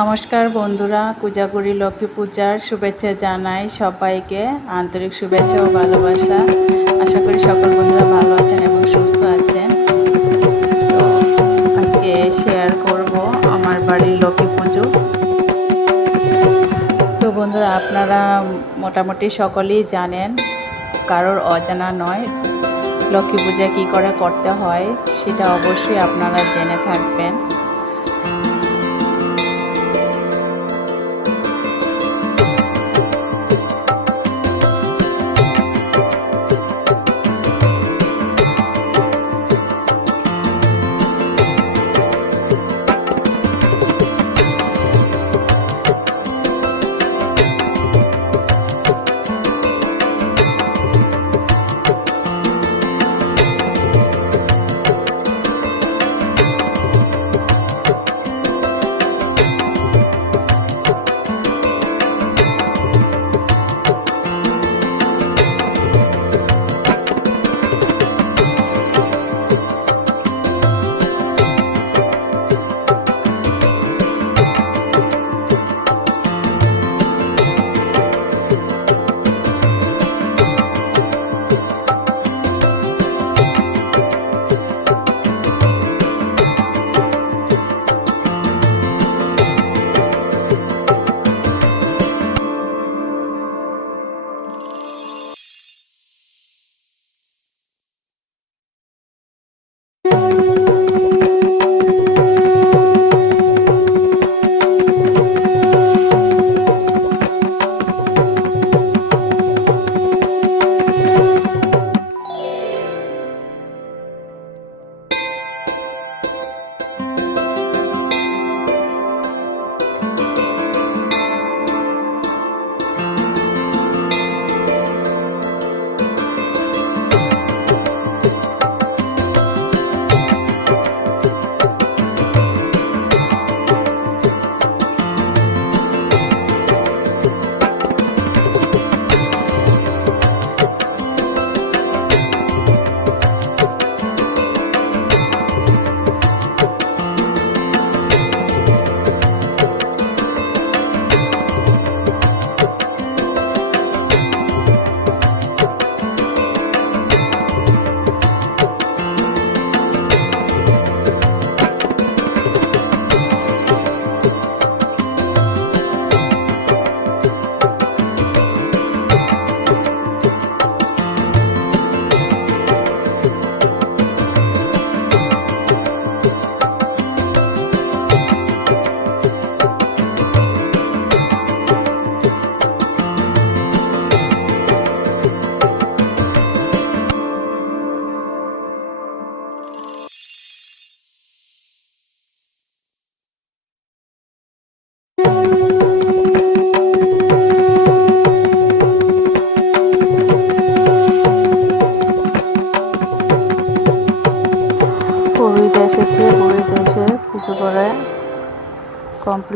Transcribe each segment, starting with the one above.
নমস্কার বন্ধুরা কুজাগুড়ি লক্ষ্মী পূজার শুভেচ্ছা জানাই সবাইকে। আন্তরিক শুভেচ্ছা ও ভালোবাসা। আশা করি সকল বন্ধুরা ভালো আছেন এবং সুস্থ আছেন। আজকে শেয়ার করব আমার বাড়ির লক্ষ্মী পুজো। তো বন্ধুরা, আপনারা মোটামুটি সকলেই জানেন, কারোর অজানা নয় লক্ষ্মী পূজা কী করে করতে হয়, সেটা অবশ্যই আপনারা জেনে থাকবেন।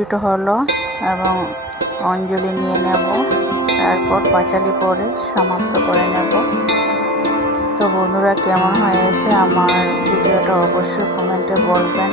কমপ্লিট হলো এবং অঞ্জলি নিয়ে নেব, তারপর পাঁচালি পরে সমাপ্ত করে নেব। তো বন্ধুরা, কেমন হয়েছে আমার ভিডিওটা অবশ্যই কমেন্টে বলবেন।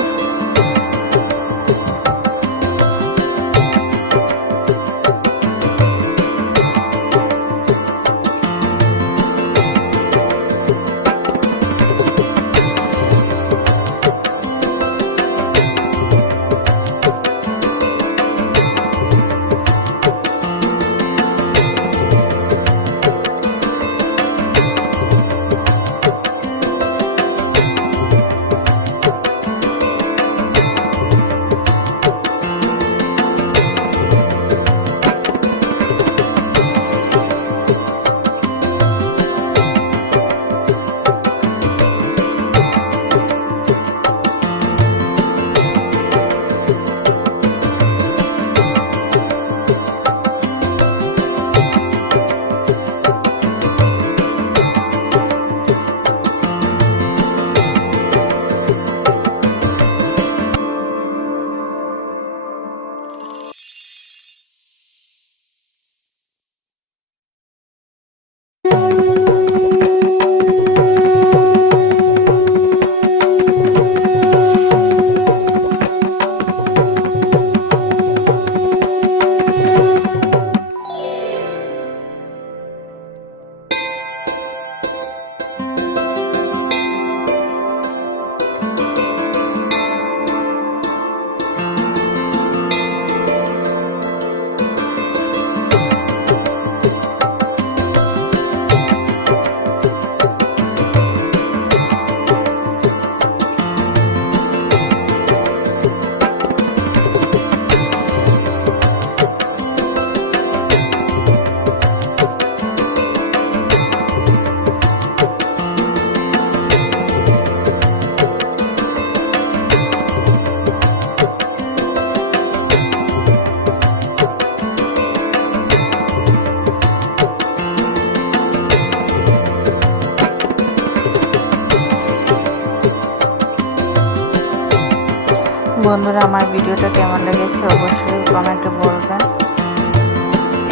বন্ধুরা, আমার ভিডিওটা কেমন লেগেছে অবশ্যই কমেন্টে বলবেন।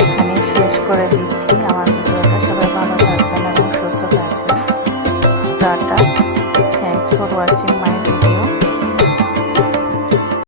এখানে শেষ করে দিচ্ছি। আমার ভিডিওটা সবাই ভালো থাকবেন এবং সুস্থ থাকবেন। টাটা।